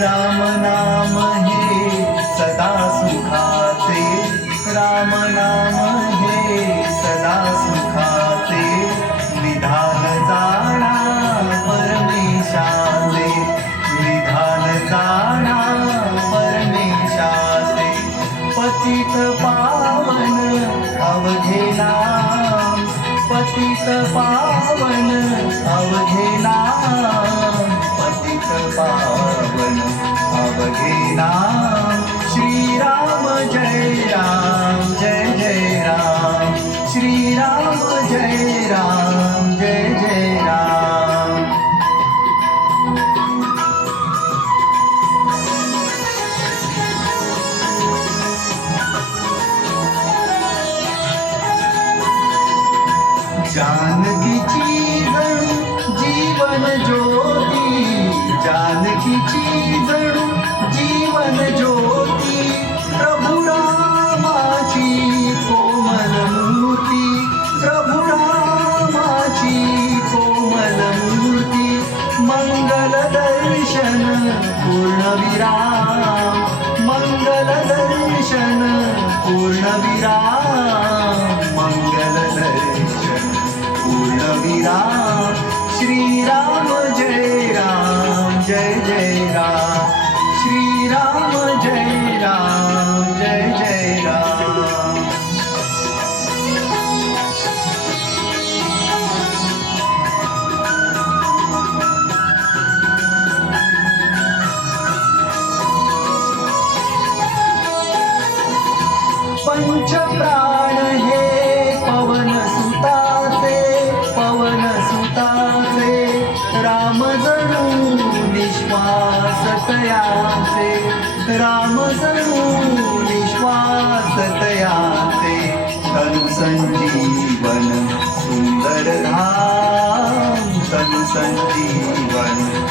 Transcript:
राम नाम हे सदा सुखाचे, राम नाम हे सदा सुखाचे, विधान जाणा परमेशाचे, विधान जाणा परमेशाचे, पतित पावन अवघे नाम, पतित पावन अवघे नाम, पतित पावन अवघे नाम। श्रीराम जय राम जय जय राम, श्रीराम जय राम जय जय राम। जानकीची जणू जीवन ज्योती, जानकीची जणू जीवन ज्योती, प्रभु रामाची कोमल मूर्ती, प्रभु रामाची कोमल मूर्ती, मंगल दर्शन पूर्णविराम, मंगल दर्शन पूर्णविराम, मंगल दर्शन पूर्णविराम। श्रीराम जय राम जय जय राम, श्रीराम जय राम जय जय राम। पंचप्राण हे पवन सुताचे, पवन सुताचे, राम जणू निश्वास तयाचे, राम जणू निश्वास तयाचे, तनु संजीवन सुंदर धाम, तनु संजीवन